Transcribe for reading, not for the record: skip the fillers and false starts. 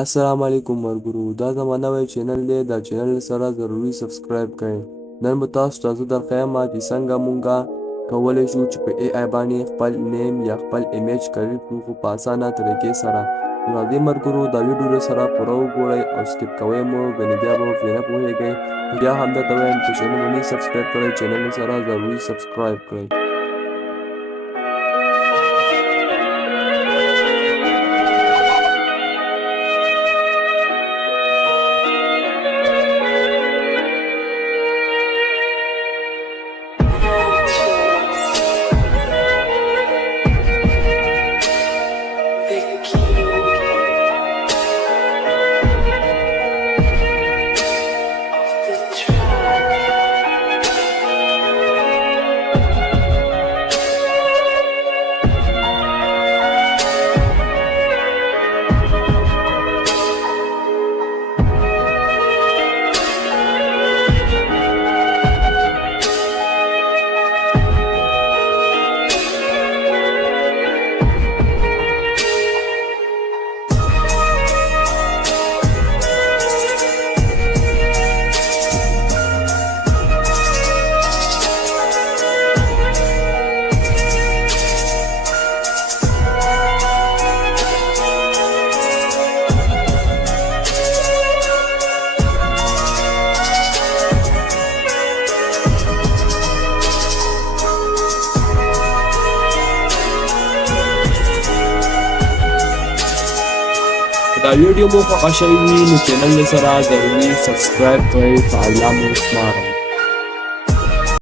السلام علیکم ملګرو، دا زما نوی چینل دی. دا چینل سره ضروري سبسکرایب کړئ. نن به تاسو ته زه درښیم چې څنګه مونږه کولی شو چې په اے آی باندې خپل نیم یا خپل ایمیج کریټ کړو، خو په اسانه طریقې سره. نو راځئ ملګرو، دا ویډیو سره پوره وګورئ او سکیپ کوئ مو، ګنې بیا به پرې نه پوهېږئ. بیا هم درته وایم چې چینل مو نه سبسکرایب کړی، چینل سره ضروري سبسکرایب کړئ. دا ویډیو مو خوښه شوې وي نو چینل سره ضروري سبسکرایب کړئ. په الله مو سپارم.